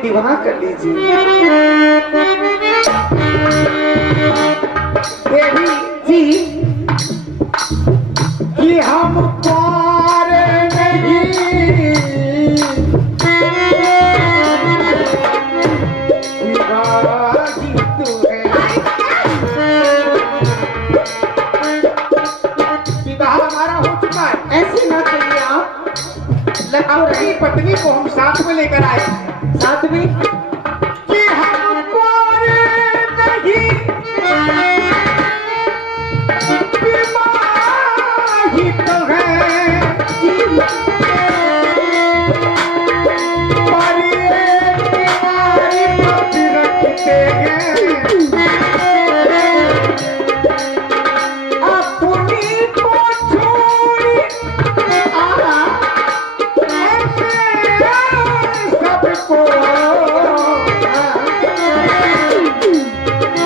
विवाह कर लीजिए। देवी जी कि हम पार नहीं विवाह हमारा हो चुका है। ऐसे ना कहिए आप, अपनी पत्नी को हम साथ में लेकर आए, साथ में कि हम पार नहीं विवाहित हैं, पर ये बीमारी मत रखते हैं अपनी को छोड़ सबको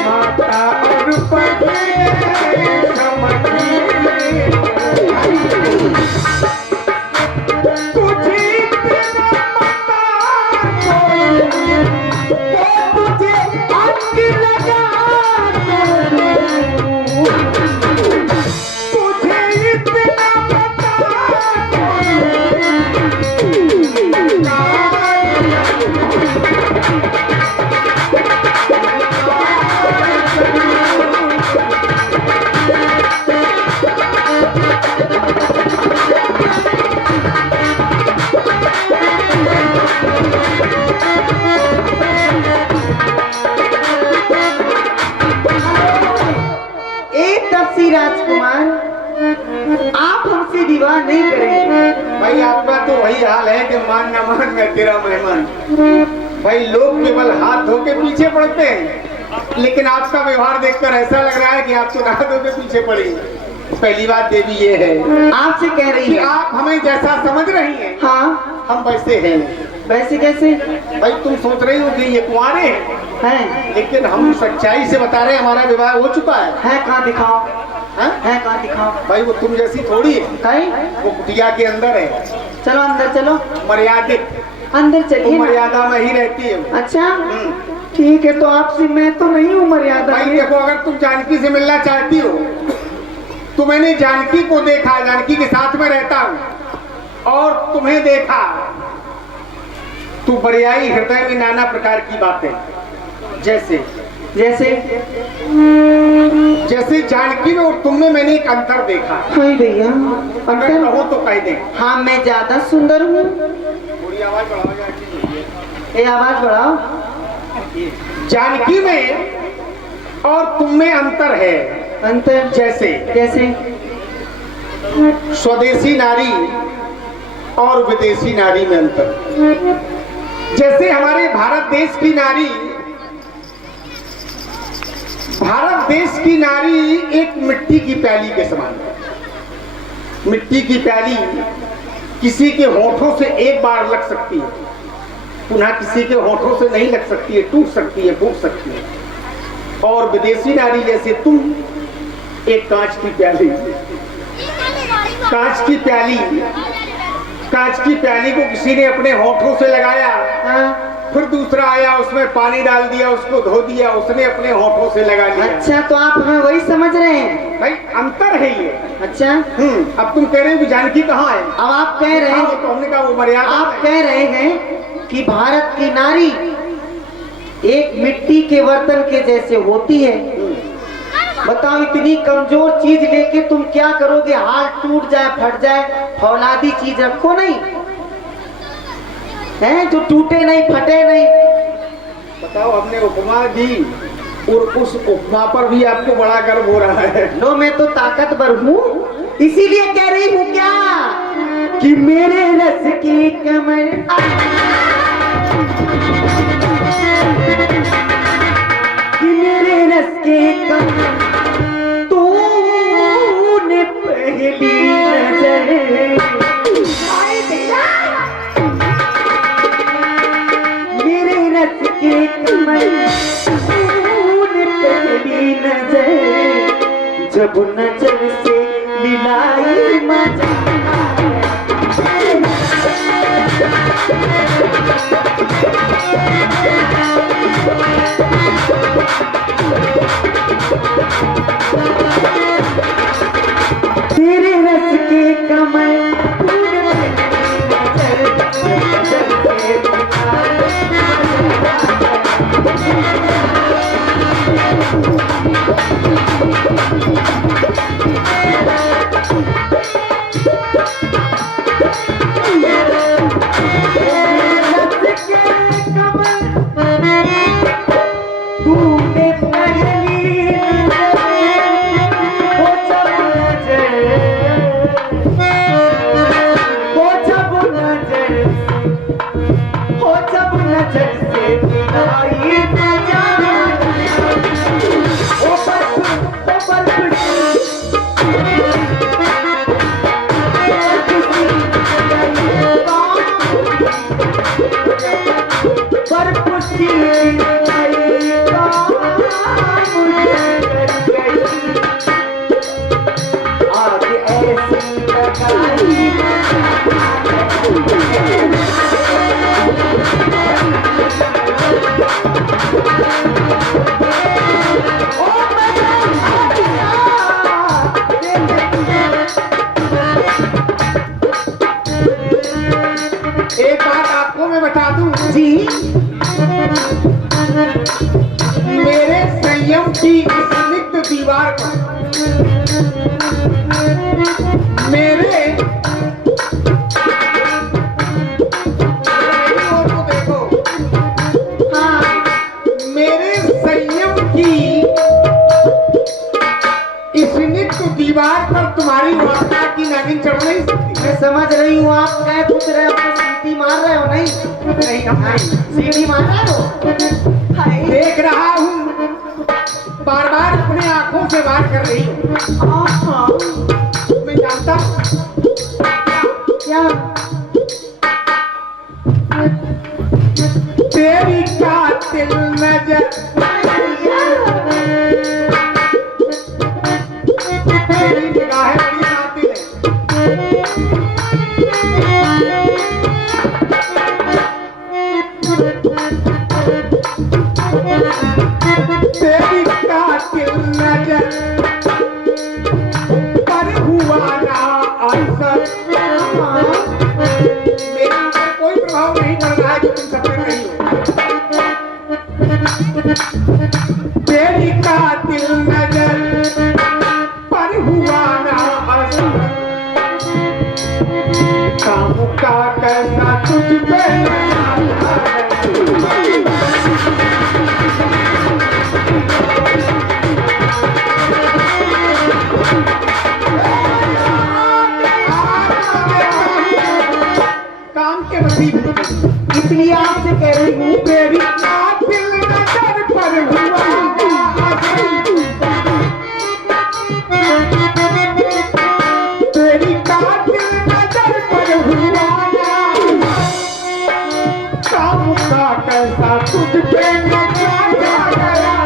माता और पति तुझे इतना पता तो तुझे अंग लगा तुझे इतना पता राजकुमार आप हमसे विवाह नहीं करेंगे। भाई आपका तो वही हाल है कि मान न मान मैं तेरा मेहमान। भाई लोग केवल हाथ धो के पीछे पड़ते हैं, लेकिन आपका व्यवहार देखकर ऐसा लग रहा है कि आप तो हाथ धो के पीछे पड़ी। पहली बात देवी ये है आपसे कह रही कि है आप हमें जैसा समझ रही हैं, हाँ हम वैसे हैं। वैसे कैसे? भाई तुम सोच रही हो कि ये कुंवारे हैं, लेकिन हम सच्चाई से बता रहे हैं, हमारा विवाह हो चुका है। कहाँ दिखाओ, हाँ? है कहाँ दिखाओ। भाई वो तुम जैसी थोड़ी है, वो कुटिया के अंदर है। चलो अंदर चलो, मर्यादित अंदर चलिए। मर्यादा में ही रहती है। अच्छा ठीक है, तो आपसे मैं तो नहीं हूँ मर्यादा भाई में। देखो, अगर तुम जानकी से मिलना चाहती हो तो मैंने जानकी को देखा, जानकी के साथ में रहता हूँ और तुम्हें देखा तो बरियाई हृदय में नाना प्रकार की बातें, जैसे जैसे जैसे जानकी में और तुम में मैंने एक अंतर देखा। हाँ भैया, अगर कहो तो कह दे। हाँ मैं ज्यादा सुंदर हूँ। थोड़ी आवाज बढ़ाओ जानकी। ये आवाज बढ़ाओ। जानकी में और तुम में अंतर है। अंतर जैसे कैसे? स्वदेशी नारी और विदेशी नारी में अंतर। जैसे हमारे भारत देश की नारी, भारत देश की नारी एक मिट्टी की प्याली के समान है। मिट्टी की प्याली किसी के होठों से एक बार लग सकती है, पुनः किसी के होठों से नहीं लग सकती है, टूट सकती है, फूट सकती है। और विदेशी नारी जैसे तुम एक कांच की प्याली, कांच की प्याली, कांच की प्याली को किसी ने अपने होठों से लगाया, फिर दूसरा आया उसमें पानी डाल दिया, उसको धो दिया, उसने अपने होठों से लगा लिया। अच्छा तो आप हमें वही समझ रहे हैं? भाई अंतर है ये। अच्छा अब तुम कह रहे हो कि जानकी कहाँ है? अब आप कह रहे हैं, तो हमने कहा वो मर्यादा। आप कह रहे हैं कि भारत की नारी एक मिट्टी के बर्तन के जैसे होती है। बताओ इतनी कमजोर चीज लेके तुम क्या करोगे? हाथ टूट जाए, फट जाए, फौलादी चीज रखो नहीं है जो टूटे नहीं, फटे नहीं। बताओ, हमने उपमा दी और उस उपमा पर भी आपको बड़ा गर्व हो रहा है। लो मैं तो ताकतवर हूँ, इसीलिए कह रही हूँ क्या कि मेरे रस की कमर, कि मेरे रस के कमर तूने पहली नजर, मेरे रस के कमर तूने पहली नजर, जब नजर से मिलाई मजा, तेरे रस के कमर तूने पहली नजर, एक बात आपको मैं बता दूं जी, मेरे संयम की स्निग्ध दीवार पर मेरे ओर को देखो, हाँ मेरे संयम की स्निग्ध दीवार पर तुम्हारी वासना की नागिन चढ़ नहीं सकती। मैं समझ रही हूँ आप क्या पूछ रहे हो, सीटी मार रहे हो नहीं? नहीं सीटी मार रहे हो, हाय देख रहा हूँ बार बार अपने आंखों से बात कर रही हूँ। आहा, मैं जानता हूँ क्या तेरी कातिल नजर, तेरी निगाहें बड़ी कातिल है। तेरी कातिल नजर पर हुआ ना असर, मेरे ऊपर कोई प्रभाव नहीं पड़ रहा है कि तुम सफर नहीं हो। तेरी कातिल नजर पर हुआ ना असर, काम का कैसा तुझ पे काम के वसीले, इसलिए आपसे कह रही हूँ तेरी कातिल नजर पर हुआ तेरी कातिल नजर पर हुआ काम का कैसा तुझ पे नजर गया।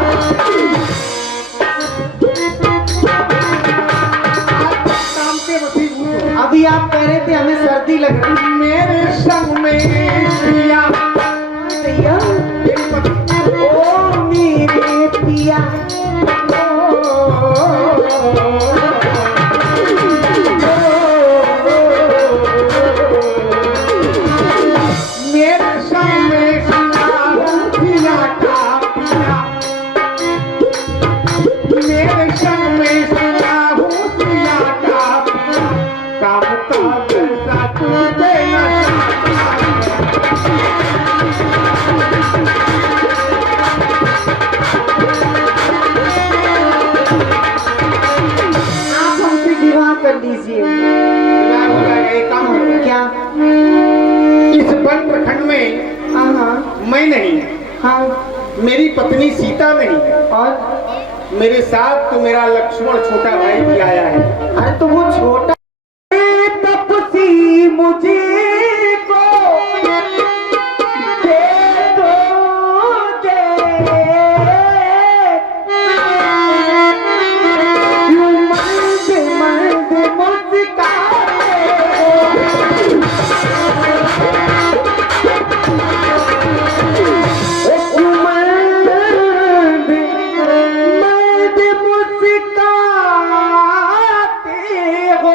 काम के वसीले, अभी आप कह रहे थे हमें सर्दी लग रही है। मेरे संग में पिया, भैया मेरी पत्नी, ओ मेरे पिया, मेरे संग में पिया का पिया, मेरे संग में पिया का काम का कैसा तुझ पे नशा। कर लीजिए। विवाह हो जाएगा, एक काम करो। क्या? इस वन प्रखंड में हाँ हाँ मैं नहीं, हाँ। मेरी पत्नी सीता नहीं है, और मेरे साथ तो मेरा लक्ष्मण छोटा भाई भी आया है। अरे तो वो छोटा तपसी मुझे को दे दोगे, यूं मर्द मर्द मुस्काते हो, यूं मर्द मर्द मुस्काते हो।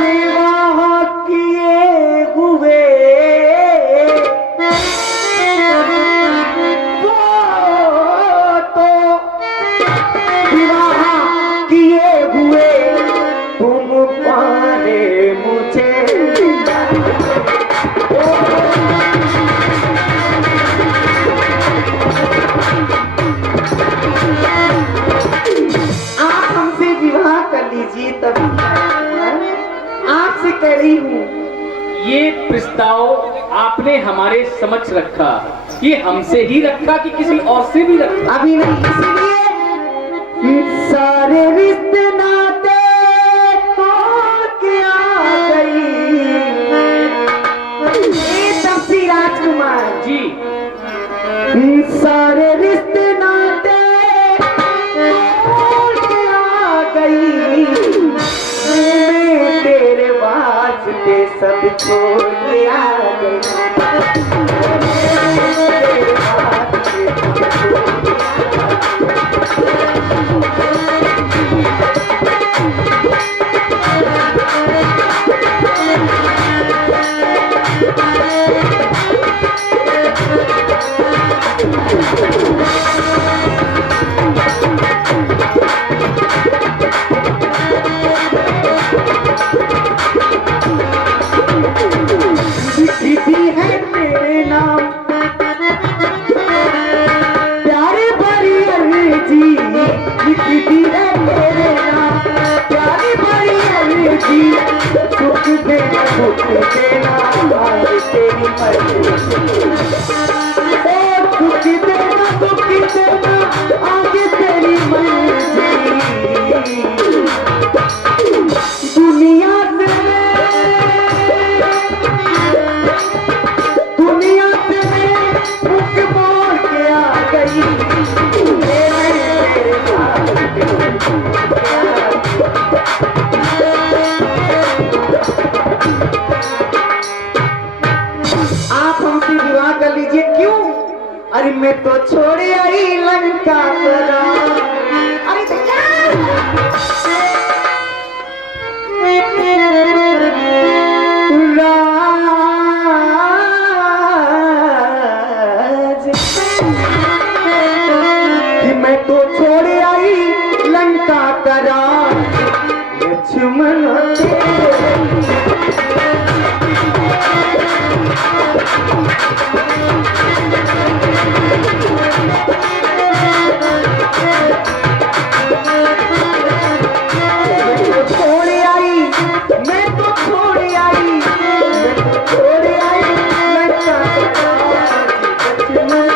विवाह किए हुए वो तो विवाह किए हुए तुम पारे मुझे आप हमसे विवाह कर लीजिए तभी आपसे कह रही हूँ। ये प्रस्ताव आपने हमारे समक्ष रखा, ये हमसे ही रखा कि किसी और से भी रखा? अभी नहीं, इसीलिए सारे रिश्ते नाते तोड़ के आ गई। ये तपसी राजकुमार जी, सारे रिश्ते नाते तोड़ के आ गई। मैं तेरे वास्ते सब छोड़ के आ गई। लिखी है तेरे नाम प्यारे भरी अर्जी, लिखी है तेरे नाम प्यारे भरी अर्जी। सुख देना दुख देना आज तेरी मर्जी, ओ सुख देना दुख देना आज तेरी मर्जी। दुनिया से मुख मोड़ के आ गई। आप हमसे विवाह कर लीजिए। क्यों? अरे मैं तो छोड़े आई लंका पर। अरे कि मैं तो छोड़े आई लंका करा लक्ष्मण छोड़े आई, मैं तो छोड़े आई, मैं तो छोड़े आई लंका करा लक्ष्मण।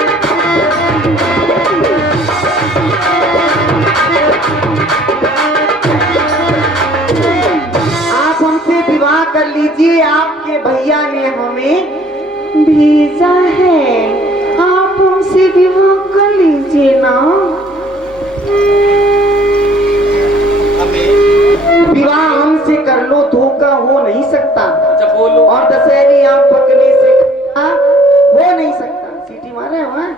आप हमसे विवाह कर लीजिए, आपके भैया ने हमें भेजा है। आप हमसे विवाह कर लीजिए ना। विवाह हमसे कर लो, धोखा हो नहीं सकता। अच्छा बोलो। और दशहरी आम पकने से हो नहीं सकता। सीटी मारे वहाँ।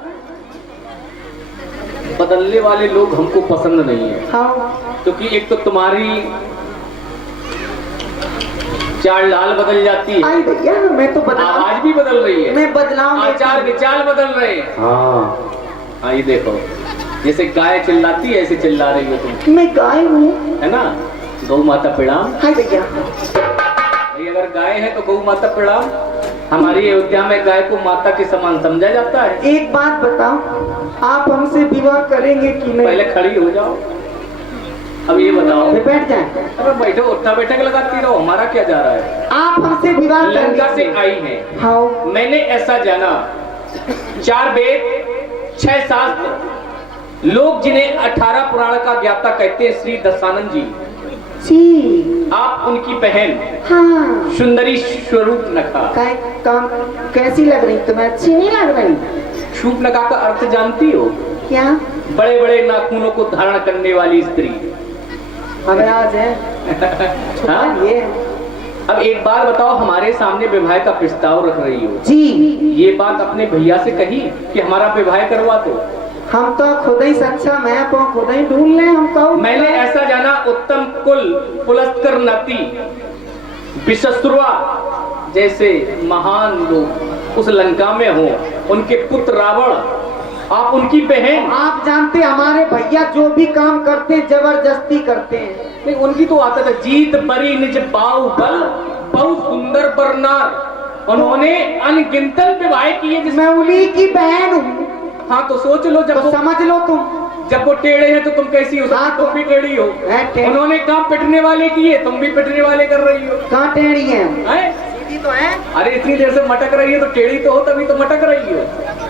बदलने वाले लोग हमको पसंद नहीं है, हाँ क्योंकि एक तो तुम्हारी चाल ढाल बदल जाती है, आई भैया मैं तो बदला, आवाज भी बदल रही है, मैं बदलाऊं आचार विचार बदल रहे हैं। हाँ ये देखो, जैसे गाय चिल्लाती है ऐसे चिल्ला रही हो तुम, मैं गाय हूँ, है ना। गौ माता प्रणाम। हाय भैया। भाई अगर गाय है तो गौ माता प्रणाम। हमारी अयोध्या में गाय को माता के समान समझा जाता है। एक बात बताओ, आप हमसे विवाह करेंगे कि नहीं? पहले खड़ी हो जाओ। अब ये बताओ। फिर बैठ जाए। अरे बैठो, उठा बैठक लगाती रहो, हमारा क्या जा रहा है? आप हमसे विवाह लंका से करेंगे? आई है। हाँ। मैंने ऐसा जाना, 4 वेद 6 शास्त्र, लोग जिन्हें 18 पुराण का ज्ञाता कहते हैं, श्री दशानंद जी, जी आप उनकी बहन, हाँ। सुंदरी स्वरूप नखा। काम कैसी लग रही तुम्हें? अच्छी नहीं लग रही? शूप नखा का अर्थ जानती हो? क्या? बड़े बड़े नाखूनों को धारण करने वाली स्त्री। हमें आज है। हाँ? ये अब एक बात बताओ, हमारे सामने विवाह का प्रस्ताव रख रही हो जी, ये बात अपने भैया से कही कि हमारा विवाह करवा दो? हम तो खुद ही सच्चा मैं तो खुद ही ढूंढ ले हम कहो। मैंने ऐसा जाना, उत्तम कुल पुलस्कर नती विश्वश्रुआ जैसे महान लोग उस लंका में हो, उनके पुत्र रावण, आप उनकी बहन। आप जानते हमारे भैया जो भी काम करते हैं जबरदस्ती करते हैं। नहीं, उनकी तो आता था, जीत बरी निज बाहुबल बहु सुंदर बरनार। उन्होंने अनगिनतन विवाह किए मैं उन्हीं की बहन हूँ। हाँ तो सोच लो, तो समझ लो तुम। जब वो टेढ़े हैं तो तुम कैसी हो? हाँ, तुम भी टेढ़ी हो। उन्होंने काम पिटने वाले किए, तुम भी पिटने वाले कर रही हो। कहाँ टेढ़ी है? सीधी तो है। अरे इतनी देर से मटक रही है तो टेढ़ी तो हो, तभी तो मटक रही हो।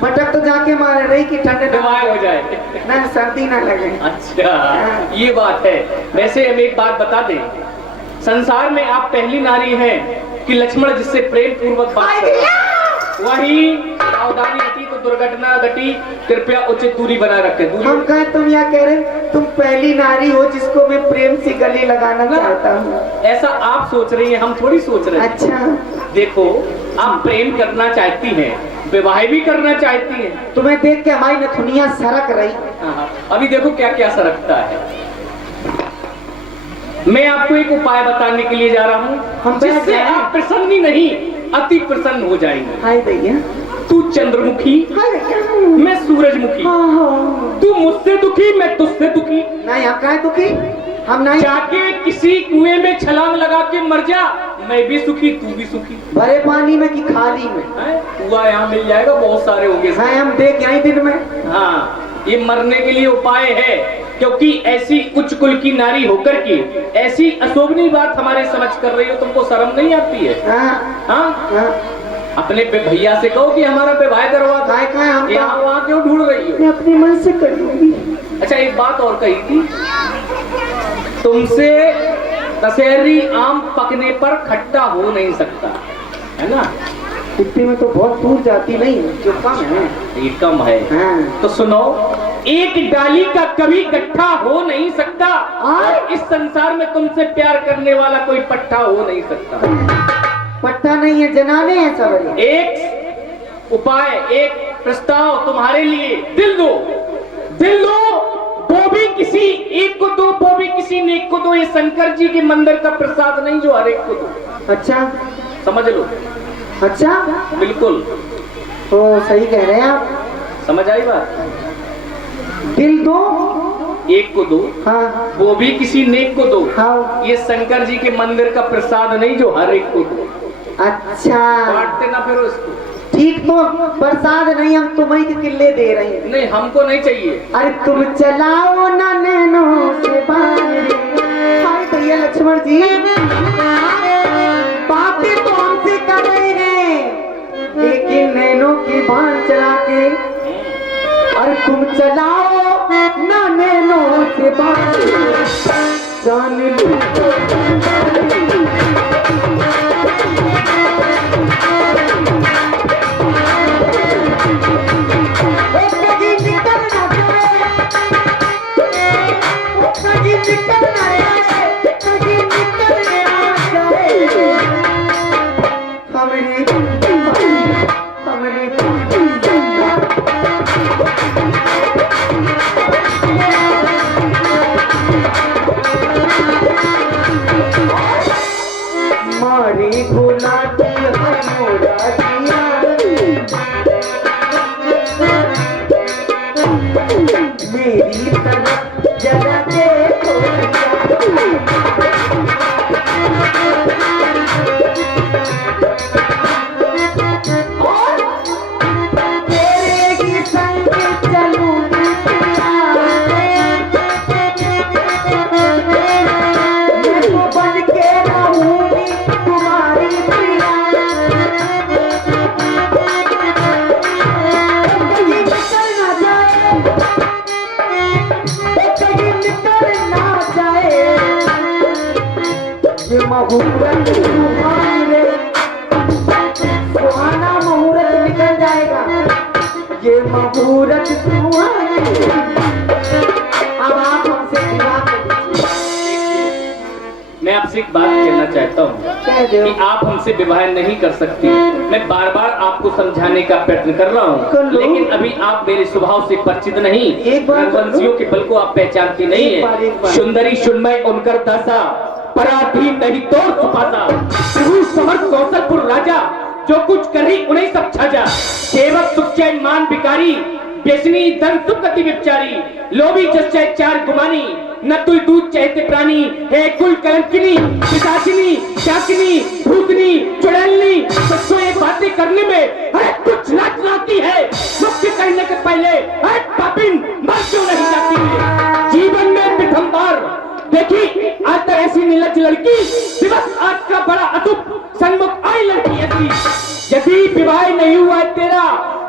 मटक तो जाके मार रही कि ठंडे दिमाग हो जाए ना, सर्दी ना लगे। अच्छा ये बात है। वैसे हम एक बात बता दें, संसार में आप पहली नारी हैं कि लक्ष्मण जिससे प्रेम पूर्वक बात कर, वही सावधानी घटी तो दुर्घटना घटी। कृपया उचित दूरी बनाए रखें। हम कहें तुम या कह रहे तुम पहली नारी हो जिसको मैं प्रेम से गले लगाना चाहता हूँ। ऐसा आप सोच रही हैं, हम थोड़ी सोच रहे हैं। अच्छा देखो, आप प्रेम करना चाहती हैं, विवाह भी करना चाहती हैं। तुम्हें देख के हमारी नथुनिया सरक रही। हाँ, अभी देखो क्या क्या सरकता है। मैं आपको एक उपाय बताने के लिए जा रहा हूँ जिससे आप प्रसन्न ही नहीं अति प्रसन्न हो जाएंगे। हाय भैया, तू चंद्रमुखी, मैं सूरजमुखी। तू मुझसे दुखी, मैं तुझसे दुखी। नहीं हम कहें दुखी, हम नहीं। जाके किसी कुएं में छलांग लगा के मर जा, मैं भी सुखी, तू भी सुखी। भरे पानी में कि खाली में? कुआं यहाँ मिल जाएगा, बहुत सारे होंगे। हाँ, हम देख यहीं दिन में। हाँ, ये मरने के लिए उपाय है, क्योंकि ऐसी उच्च कुल की नारी होकर के ऐसी अशोभनीय बात हमारे समझ कर रही हो, तुमको शर्म नहीं आती है? हाँ? अपने भैया से कहो कि हमारा विवाह करवा दो। यहाँ वहाँ क्यों ढूंढ रही हो? मैं अपने मन से कर लूंगी। अच्छा एक बात और कही थी, तुमसे दशहरी आम पकने पर खट्टा हो नहीं सकता, है ना? इतने में तो बहुत दूर जाती नहीं, जो कम है। ये कम है। हाँ। तो सुनो, एक डाली का कभी गट्ठा हो नहीं सकता, और इस संसार में तुमसे प्यार करने वाला कोई पट्टा हो नहीं सकता। पट्टा नहीं है, जनाने हैं सब। एक उपाय, एक प्रस्ताव तुम्हारे लिए, दिल दो, दिल दो, वो भी किसी एक को दो, वो भी किसी नेक को दो। ये शंकर जी के मंदिर का प्रसाद नहीं जो हर एक को दो। अच्छा समझ लो। अच्छा बिल्कुल, तो सही कह रहे हैं आप। समझ आई बात? दिल दो, एक को दो, हाँ, वो भी किसी नेक को दो। हाँ। ये शंकर जी के मंदिर का प्रसाद नहीं जो हर एक को दो। अच्छा बांटते ना फिर इसको। ठीक, तो प्रसाद नहीं, हम तुम्हें के किले दे रहे हैं। नहीं, हमको नहीं चाहिए। अरे तुम चलाओ ना नैनों से बाण। हाय भैया लक्ष्मण जी, बातें तो हमसे कर रहे हैं, लेकिन नैनों की बाण चला के। अरे तुम चलाओ ना नैनों से बाण, जान लो। मारी भुला मेरी तरफ जरा देखो, तेरे की संग चलूं मुहूर्त सुहाने, सुहाना मुहूर्त निकल जाएगा, ये मुहूर्त सुहाने। अब आप हमसे विवाह कर दीजिए। मैं आपसे एक बात कहना चाहता हूँ कि आप हमसे विवाह नहीं कर सकती। मैं बार बार आपको समझाने का प्रयत्न कर रहा हूँ, लेकिन अभी आप मेरे स्वभाव से परिचित नहीं, रघुवंशियों के बल को आप पहचानती नहीं है। सुंदरी सुनमय उनकर दासा, पराधीन नहीं तो सुपासा, समर्थ कौशलपुर राजा, जो कुछ करी उन्हें सब छाजा। सेवक सुख चैन मान बिकारी, बेचनी धन सुख गति विचारी, लोभी जस चाहे चार गुमानी, न तुल दूध चाहते प्राणी, है कुल कलंकिनी, पिशाचिनी, शाकिनी, भूतनी, चुड़ैलनी, सबको ये बातें करने में हर कुछ लाज आती है। मुक्ति कहने के पहले हर पापिन मर क्यों नहीं जाती है। जीवन में प्रथम बार देखी आज तक ऐसी निर्लज लड़की, दिवस आज का बड़ा अशुभ सन्मुख आई लड़की ऐसी। यदि विवाह नहीं हुआ है तेरा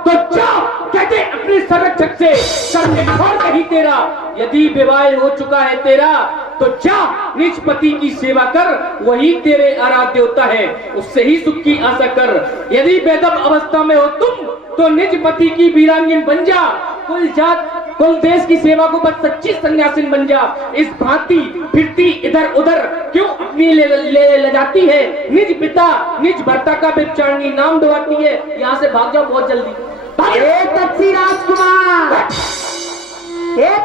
तो जा कहते अपने संरक्षक से कर कहीं तेरा। यदि विवाह हो चुका है तेरा तो जा निज पति की सेवा कर, वही तेरे आराध्य देवता है, उससे ही सुख की आशा कर। यदि बेदब अवस्था में हो तुम तो निज पति की वीरांगीन बन जा, कुल जात कुल देश की सेवा को बस सच्ची सन्यासिन बन जा। इस भांति फिरती इधर उधर क्यों अपनी ले जाती है, निज पिता निज भर्ता का व्यभिचारिणी नाम डुबाती है। यहाँ से भाग जाओ बहुत जल्दी। तपसी राजकुमार,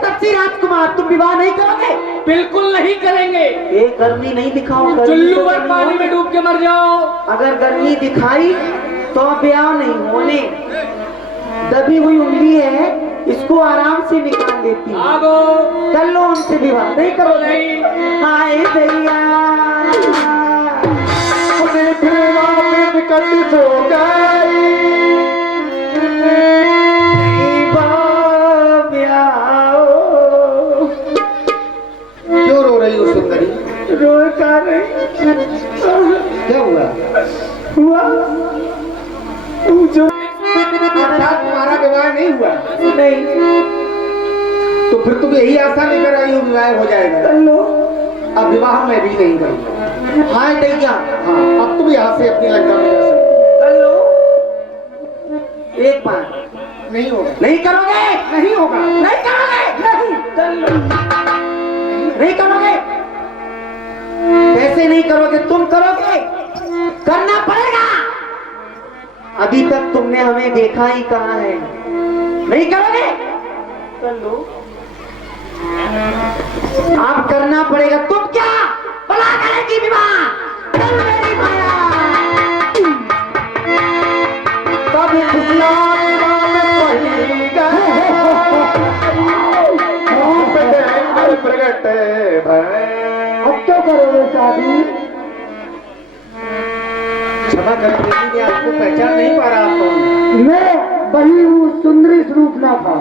तपसी राजकुमार, तुम विवाह नहीं करोगे? बिल्कुल नहीं करेंगे। ये गर्मी नहीं दिखाओ, चुल्लू भर पानी में डूब के मर जाओ। अगर गर्मी दिखाई तो ब्याह नहीं होने। दबी हुई उंगली है, इसको आराम से निकाल लेती है। आगो कर लो उनसे विवाह। नहीं करो? नहीं। हाय भैया क्यों रो रही हो सुंदरी? रो का रही। क्या हुआ? जो अर्थात तुम्हारा विवाह नहीं हुआ? नहीं। तो फिर तुम यही आशा लेकर आई हो विवाह हो जाएगा? कर लो। अब विवाह मैं भी नहीं करूँगा। हाय दैया, हाँ, अब तुम यहाँ से अपनी लंका में जा सकती हो। कर लो एक बार। नहीं होगा। नहीं करोगे? नहीं होगा। नहीं करोगे? नहीं। कर लो। नहीं करोगे? कैसे नहीं करोगे? तुम करोगे, करना पड़ेगा। अभी तक तुमने हमें देखा ही कहाँ है। नहीं करोगे? कर लो। आप करना पड़ेगा। तुम क्या भला करेगी विवाह? कर मेरी माया। तब खुशियाँ प्रगट अब तो करोगे शादी? क्षमा कर दीजिए, मैं आपको पहचान नहीं पा रहा। आपको मैं बनी हूँ, सुंदरी स्वरूप ना था।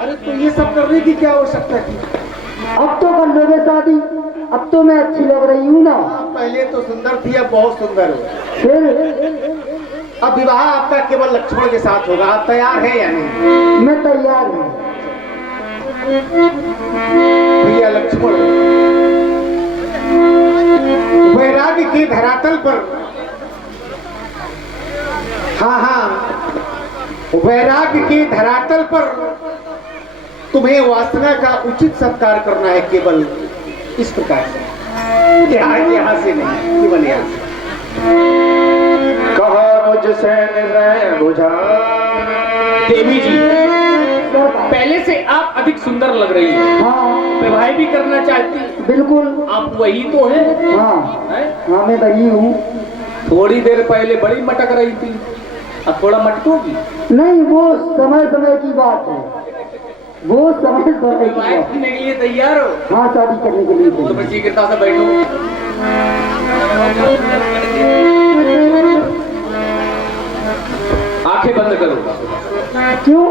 अरे तो ये सब करने की क्या आवश्यकता थी? अब तो कर लोगे शादी? अब तो मैं अच्छी लग रही हूँ ना। पहले तो सुंदर थी, अब बहुत सुंदर हो। फिर अब विवाह आपका केवल लक्ष्मण के साथ होगा। आप तैयार हैं या नहीं? मैं तैयार हूँ। भैया लक्ष्मण वैराग्य के धरातल पर, हाँ, वैराग्य के धरातल पर तुम्हें वासना का उचित सत्कार करना है, केवल इस प्रकार से। यहाँ से नहीं, केवल यहाँ से। कहा मुझसे निज़े बुझा। देवी जी, पहले से आप अधिक सुंदर लग रही हैं। हाँ विवाह भी करना चाहती हैं। बिल्कुल। आप वही तो है। हाँ हैं? हाँ मैं वही हूँ। थोड़ी देर पहले बड़ी मटक रही थी, अब थोड़ा मटकोगी। नहीं, वो समय समय की बात है। वो समय समय की विवाह बात। करने के लिए तैयार हो हाँ, शादी करने के लिए तो तैयार। मैं शीघ्रता से बैठो। आंखें बंद करो। क्यों?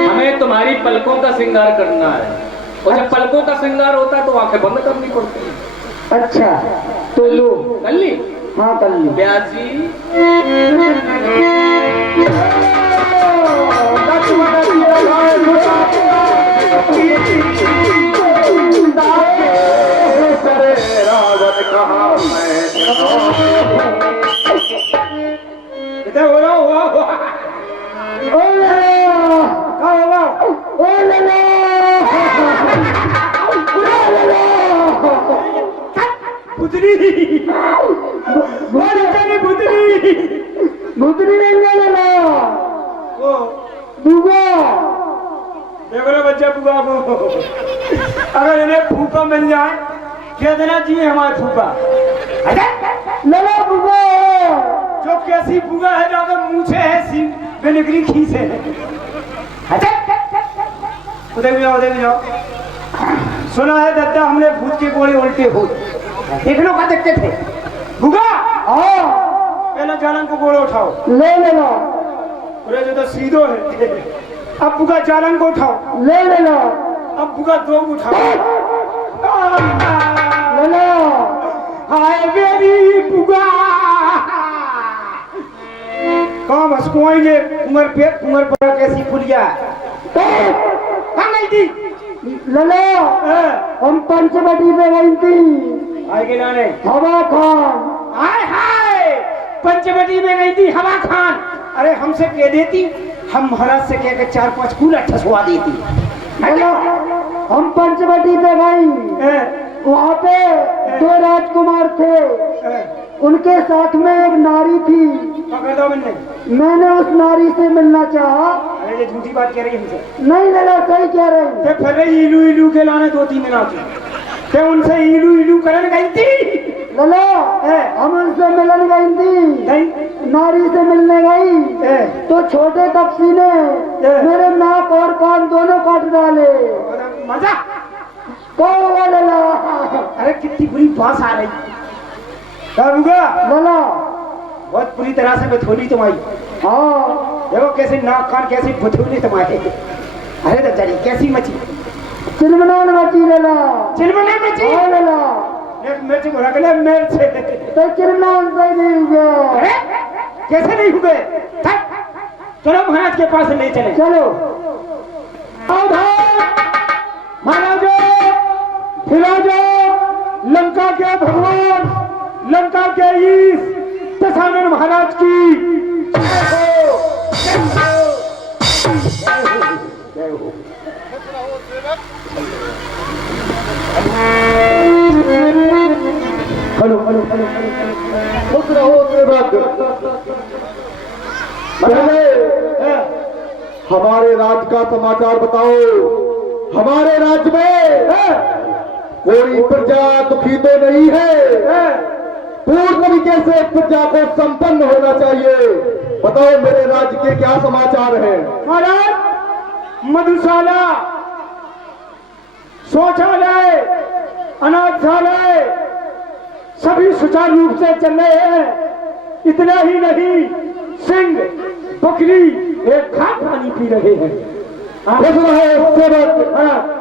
हमें तुम्हारी पलकों का श्रृंगार करना है, और जब पलकों का श्रृंगार होता है तो आंखें बंद करनी पड़ती है। अच्छा तो लो। कर ली? हाँ कर ली। ब्यास जी, रावण कहा मैं भुतरी भुतरी भुतरी नहीं लेना ओ बुआ देखो ना बच्चा बुआ को अगर इन्हें फूका मिल जाए क्या देना चाहिए हमारे फूका लेना बुआ जो कैसी बुआ है जो मुँह से है सीन में निकली खी से उधर भी जाओ सुना है दद्दा हमने भूत के गोले उल्टे हो देखने का देखते थे बुआ पहले जालन को गोले उठाओ ले लेना पूरे जो तो सीधो है अब बुआ जालन को उठाओ ले लेना अब बुआ दो उठाओ लेना हाय मेरी बुआ कहाँ भसकोएंगे उमर पर कैसी फुलिया कहाँ गई थी लेना हम पंचवटी में गई थी आए के नाने हवा खान हाय हाय पंचवटी में गई थी हवा खान अरे हमसे कह देती हम महाराज से कह के 4-5 कूलर ठसवा देती लेना हम पंचवटी में गई वहाँ पे 2 राजकुमार थे उनके साथ में एक नारी थी पकड़ दो मैंने उस नारी से मिलना चाहा अरे ये झूठी बात कह रही है हमसे नहीं लेना सही कह रही ते फिर रही इलू इलू के लाने 2-3 दिन आती ते उनसे इलू इलू करने गई थी लला हम उनसे मिलन गई थी नहीं नारी से मिलने गई तो छोटे तपसी ने मेरे नाक और कान दोनों काट डाले मजा कौन होगा लला अरे कितनी बुरी बात आ रही लला बहुत बुरी तरह से बथोली तुम्हारी हाँ देखो कैसे नाक कान कैसी बथोली तुम्हारे अरे दज्जाली कैसी मची चिलमनान मची लला चिलमने मची हाँ लला एक मिर्च को रख ले मिर्च तो चिलमनान सही नहीं हुआ अरे कैसे नहीं हुए चलो महाराज के पास ले चले चलो महाराजो फिराजो लंका के भगवान लंका के ईश दशानन महाराज की जय हो जय हो जय हो हेलो हेलो हेलो खुश रहो पहले हमारे राज्य का समाचार बताओ। हमारे राज्य में कोई प्रजा दुखी तो नहीं है? पूर्ण तरीके से प्रजा को संपन्न होना चाहिए। बताओ मेरे राज्य के क्या समाचार हैं? महाराज मधुशाला शौचालय अनाथालय सभी सुचारू रूप से चल रहे हैं। इतना ही नहीं सिंह बकरी एक खा पानी पी रहे हैं।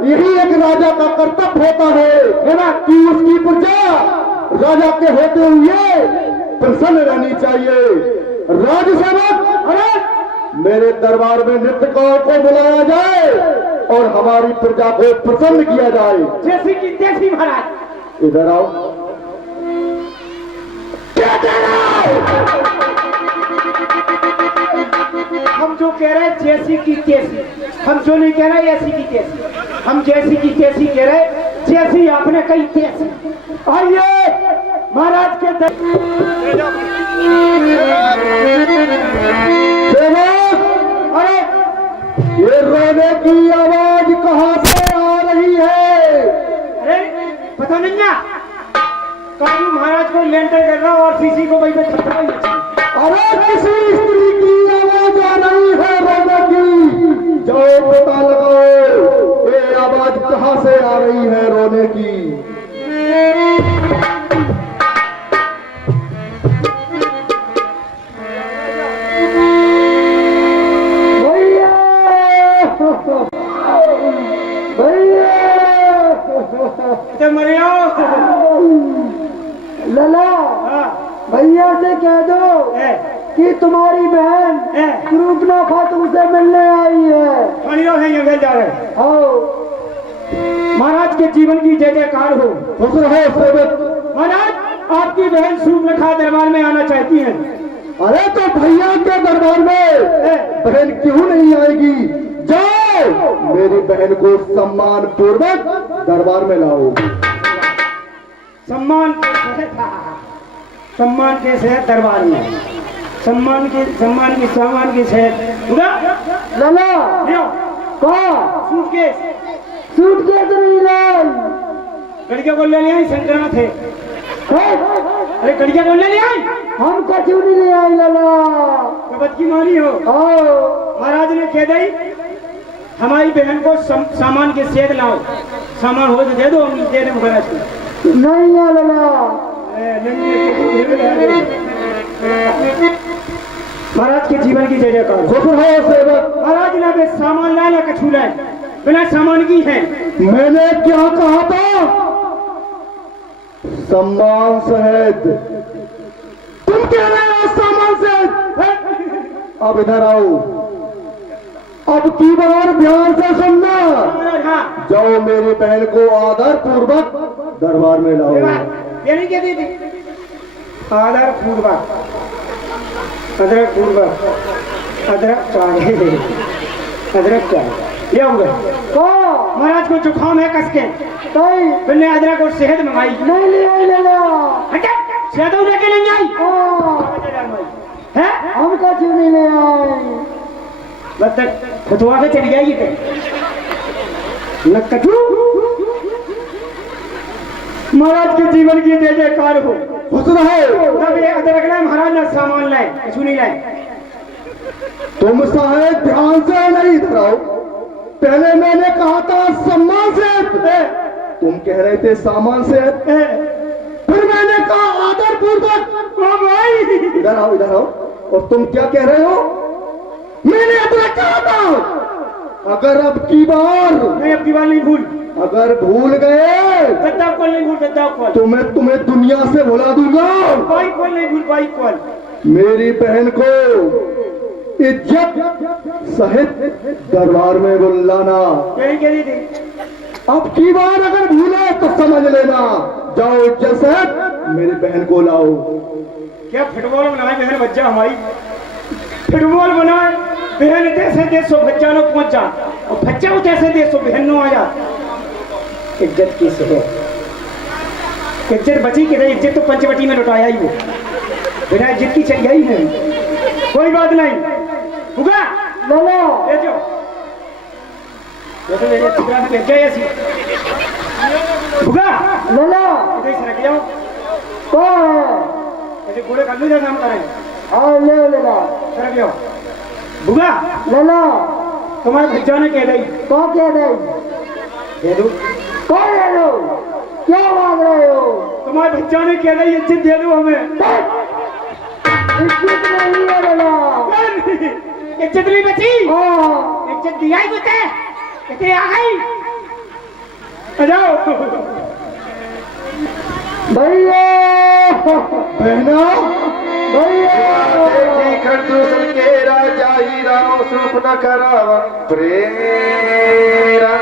यही एक राजा का कर्तव्य होता है ना कि उसकी प्रजा राजा के होते हुए प्रसन्न रहनी चाहिए। राजसेवक अरे मेरे दरबार में नृत्यकों को बुलाया जाए और हमारी प्रजा को प्रसन्न किया जाए। जैसी की तैसी महाराज। इधर आओ। क्या कह रहे हो? हम जो कह रहे हैं जैसी की तैसी, हम जो नहीं कह रहे ऐसी की तैसी, हम जैसी की तैसी कह रहे जैसी आपने कही तैसी। आइए महाराज के अरे ये रोने की आवाज कहाँ से आ रही है? अरे पता नहीं ना कानू महाराज को लेंटर कर रहा और किसी को वही पे अरे किसी स्त्री की आवाज आ रही है रोने की। जाओ पता लगाओ ये आवाज कहाँ से आ रही है रोने की। लला भैया से कह दो कि तुम्हारी बहन कृपना खातून से मिलने आई है। जा रहे आओ महाराज के जीवन की जय जयकार हो। खुश रहो सेवक। महाराज आपकी बहन सूर्पनखा दरबार में आना चाहती हैं। अरे तो भैया के दरबार में बहन क्यों नहीं आएगी? जाओ मेरी बहन को सम्मान पूर्वक दरबार में लाओ। सम्मान के शहर था, सम्मान के शहर दरबार में, सम्मान के सामान के शहर लाला सूटकेस नहीं लाई, लड़कियों को ले आई संक्राना थे। अरे लड़कियों को ले आई, हम कछू नहीं ले आई लाला, बद की मानी हो। महाराज ने कह दी हमारी बहन को सामान के सेट लाओ, सामान हो तो दे दो, हम दे दें महाराज को। नहीं लाला, महाराज के जीवन की जय जयकार। महाराज ने बे सामान लाए ना कछू लाए, बिना सामान की है। मैंने क्या कहा था? सम्मान सहित। तुम कह रहे हो सामान सहित? अब इधर आओ, अब की बार ध्यान से सुनना। जाओ मेरी बहन को आदर पूर्वक दरबार में लाओ। यानी क्या दी थी? आदर पूर्वक, अदरक पूर्वक, अदरक चाहिए, अदरक चाहिए। ले आऊंगा। महाराज को जुकाम है कस के, मैंने अदरक और शहद मंगाई। नहीं ले आई ले शहद लेके नहीं आई है, हम का क्यों नहीं ले आए? मतलब फतवा के चली जाएगी कचू। महाराज के जीवन की जय जयकार हो। तब ये अदरक लाए महाराज ने, सामान लाए, कछू नहीं लाए। तुम साहेब ध्यान से नहीं धराओ, पहले मैंने कहा था सम्मान से, तुम कह रहे थे सामान से, फिर मैंने कहा आदर पूर्वक। इधर आओ, इधर आओ। और तुम क्या कह रहे हो? मैंने अदरक कहा था। अगर अब की बार नहीं भूल, अगर भूल गए गद्दा कॉल नहीं भूल, गद्दा कॉल तो मैं तुम्हें दुनिया से भुला दूंगा। बाई कॉल नहीं भूल, बाई कॉल। मेरी बहन को इज्जत सहित दरबार में बुलाना। अब की बार अगर भूले तो समझ लेना। जाओ इज्जत सहित मेरी बहन को लाओ। क्या फुटबॉल बनाए बहन बच्चा हमारी, फुटबॉल बनाए बहन जैसे देशो बच्चा नो पहुंच जा, और बच्चा को जैसे देशो बहन नो आ जा। इज्जत किस है? इज्जत बची कि नहीं? इज्जत तो पंचवटी में लुटाया ही वो, बिना इज्जत की चल गई है। कोई बात नहीं, होगा ले जाओ। वैसे मेरे टुकड़ा में गए ऐसी होगा इधर से रख जाओ। ऐसे घोड़े का लूजा काम करें। हाँ ले रख जाओ। बुगा तुम्हारे भज्जा ने कह दी। तो कह दे दो, कौन दे दो? क्या मांग रहे हो? तुम्हारे भज्जा ने कह दी इज्जत दे दो हमें। इज्जत नहीं है बोला, इज्जत नहीं बची। इज्जत दिया ही बता, इतने आ गई। जाओ भैया, बहना देखी खरदूषण के राजा ही राव सूप न करावा प्रेरा।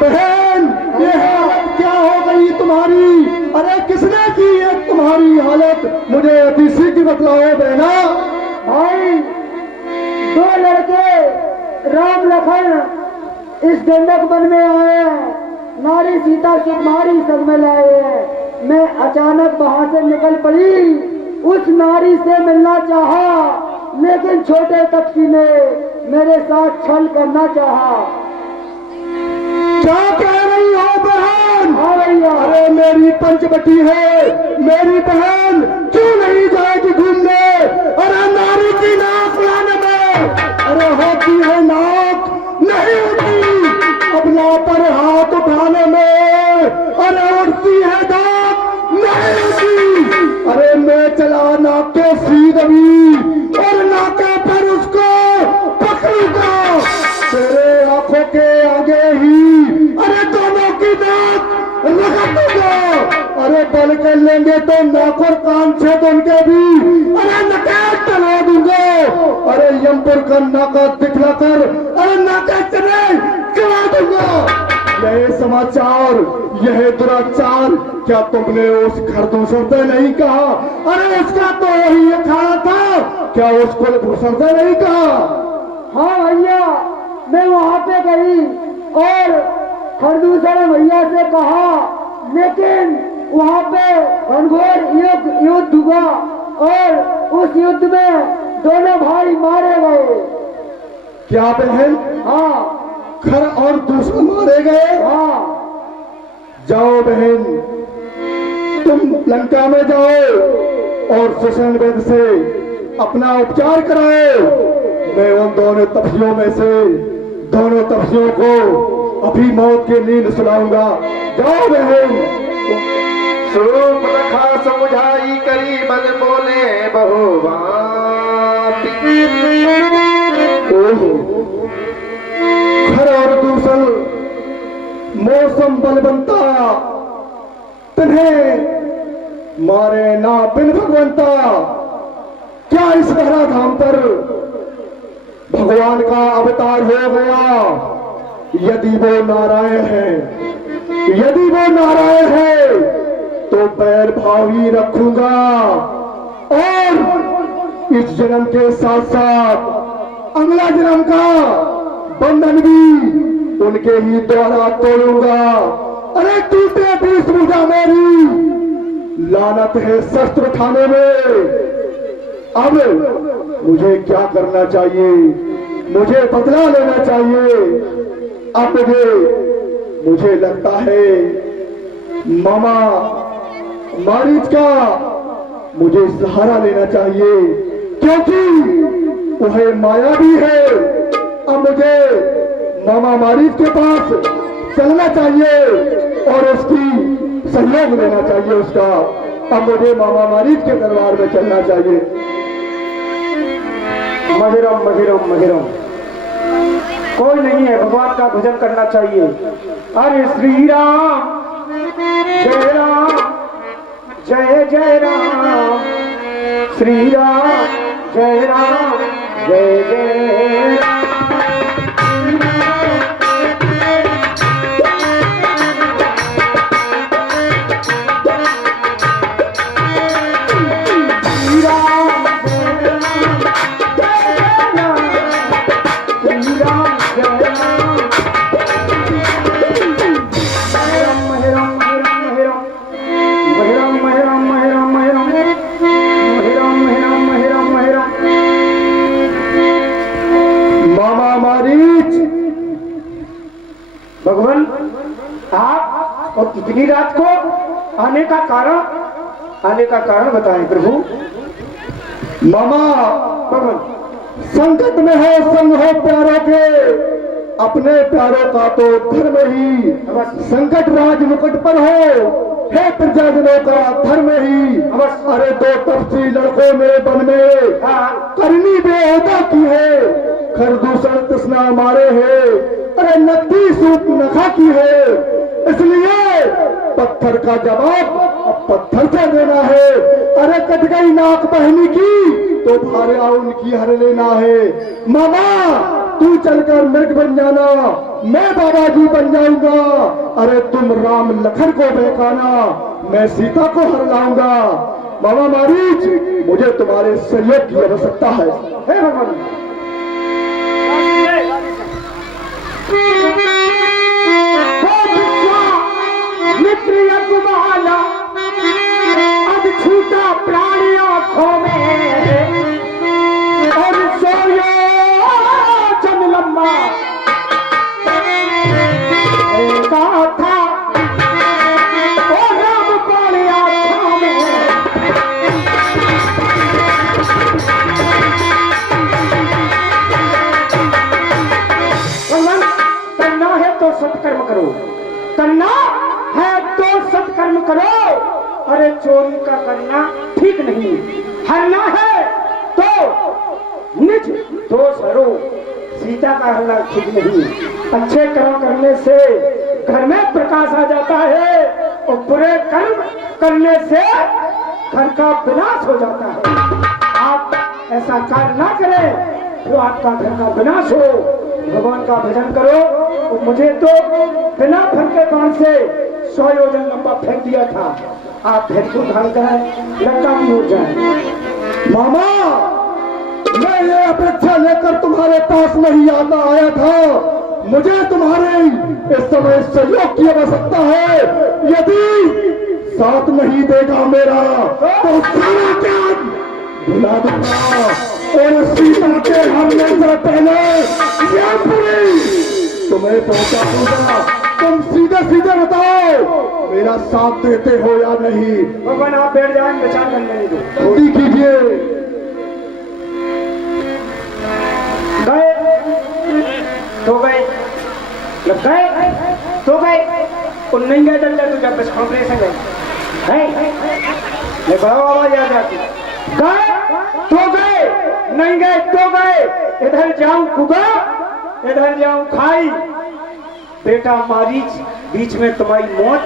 बहन ये हालत क्या हो गई तुम्हारी? अरे किसने की है तुम्हारी हालत? मुझे अति शीघ्र बतलाओ बहना। भाई दो लड़के राम लखन इस गंडक वन में आए हैं, नारी सीता सुकुमारी संग में लाए हैं। मैं अचानक वहां से निकल पड़ी, उस नारी से मिलना चाहा, लेकिन छोटे तपसी ने मेरे साथ छल करना चाहा। क्या कह रही हो बहन? हाँ भैया। अरे मेरी पंचवटी है, मेरी बहन क्यों नहीं जाएगी घूमने? अरे नारी की नाक उड़ाने में, अरे होती है नाक नहीं उठती, अपना पर हाथ उठाने में, अरे उड़ती है दांत नहीं उठती। अरे मैं चला नाके सीधवी और नाके पर उसको पकड़ूंगा, तेरे आंखों के आगे ही अरे दोनों की नाक रगड़ दूंगा। अरे बल कर लेंगे तो नाक और कान छेद उनके भी, अरे नकेट चला दूंगा। अरे यमपुर का नाका दिखलाकर अरे नाका चले चला दूंगा। यह समाचार, यह दुराचार क्या तुमने उस खरदूषण से नहीं कहा? अरे उसका तो वही अखाड़ा था, क्या उसको भूषण से नहीं कहा? हाँ भैया, मैं वहां पे गई और खरदूषण भैया से कहा, लेकिन वहाँ पे घनघोर युद्ध हुआ और उस युद्ध में दोनों भाई मारे गए। क्या बहन? हाँ खर और दूसरा मारे गए? हाँ। जाओ बहन, तुम लंका में जाओ और सुषेण वेद से अपना उपचार कराओ। मैं उन दोनों तपस्वियों में से दोनों तपस्वियों को अभी मौत की नींद सुनाऊंगा। जाओ बहन। स्वरूप रखा समझाई करी मन बोले बहुबात। खर और दूसर मौसम बलवंता, तुम्हें मारे ना बिन भगवंता। क्या इस धरा धाम पर भगवान का अवतार हो गया? यदि वो नारायण है, यदि वो नारायण है तो बैर भाव ही रखूंगा और इस जन्म के साथ साथ अगला जन्म का बंधन भी उनके ही द्वारा तोड़ूंगा। अरे टूटे बीस भुजा मेरी, लानत है शस्त्र उठाने में। अब मुझे क्या करना चाहिए? मुझे बदला लेना चाहिए। अब मुझे लगता है मामा मारीच का मुझे सहारा लेना चाहिए, क्योंकि वह माया भी है। अब मुझे मामा मारीच के पास चलना चाहिए और उसकी सहयोग लेना चाहिए उसका। अब मुझे मामा मारीच के दरबार में चलना चाहिए। महिरम महिरम महिरम, कोई नहीं है, भगवान का भजन करना चाहिए। अरे श्री राम जय राम, जय जय राम, श्री राम जय राम, जय जय राम। भगवान आप और इतनी रात को आने का कारण बताएं प्रभु। मामा भगवान संकट में है संग हो प्यारों के, अपने प्यारों का तो धर्म ही। संकट राज मुकुट पर हो, है प्रजाजनों का धर्म ही। अरे दो तपसी लड़कों ने वन में करनी बेहुदा की है, खरदूषण तृष्णा मारे है। अरे नकदी सूप नखा की है, इसलिए पत्थर का जवाब अब पत्थर से देना है। अरे कट गई नाक बहनी की तो भार्या उनकी हर लेना है। मामा तू चलकर मृग बन जाना, मैं बाबा जी बन जाऊंगा। अरे तुम राम लखन को बहकाना, मैं सीता को हर लाऊंगा। मामा मारीच, मुझे तुम्हारे सहयोग की आवश्यकता है। हे भगवान मित्र यज्ञमाला अब छूटा प्राणी आंखों में, और सोयो जन लंबा कहा था और राम पाले आंखों में। करना है तो सत्कर्म करो, करना है तो सत्कर्म करो। अरे चोरी का करना ठीक नहीं, हरना है तो निज दोष हरो, सीता का हरना ठीक नहीं। अच्छे कर्म करने से घर में प्रकाश आ जाता है और बुरे कर्म करने से घर का विनाश हो जाता है। आप ऐसा कार्य ना करें तो आपका घर का विनाश हो। भगवान का भजन करो। और मुझे तो बिना फल के बाण से 100 योजन लंबा फेंक दिया था, आप भेदपुर धान करें लंका की हो जाए। मामा मैं ये अपेक्षा लेकर तुम्हारे पास नहीं आया था। मुझे तुम्हारे इस समय सहयोग की आवश्यकता है। यदि साथ नहीं देगा मेरा तो सारा त्याग भुला दूंगा और सीता के हमले से पहले यह पूरी तुम्हें पहुंचा दूंगा। तुम सीधे सीधे बताओ मेरा साथ देते हो या नहीं। भगवान आप बैठ जाए, बचा करने दो। जल्दी कीजिए। गए तो गए, लग गए तो गए, और नहीं गए चल जाए तो जब बस कॉम्प्रेशन गए है बड़ा आवाज आ जाती। गए तो गए, नहीं गए तो गए, इधर जाऊं कुगा इधर जाऊं खाई, बेटा मारीच बीच में तुम्हारी मौत।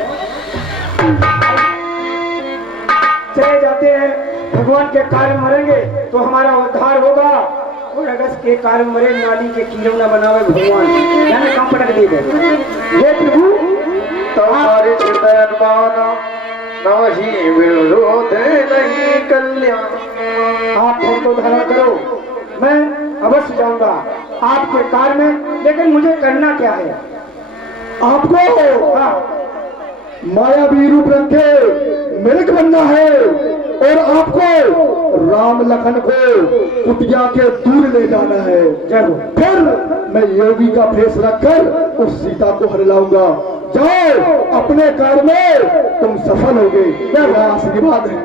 चले जाते हैं, भगवान के कारण मरेंगे तो हमारा उद्धार होगा, और अगस्त के कारण मरे नाली के कीड़ों न बनावे भगवान, यानी काम पटक दे दे। हे प्रभु तुम्हारे नवही विरोध नहीं कल्याण। आप फोटो धारण करो, मैं अवश्य जाऊंगा आपके कार में, लेकिन मुझे करना क्या है? आपको हाँ, मायावी रूप रख के मिल्क बनना है और आपको राम लखन को कुटिया के दूर ले जाना है। जय हो। फिर मैं योगी का भेष रखकर उस सीता को हर लाऊंगा। जाओ अपने कार्य में तुम सफल होगे, मेरा आशीर्वाद है।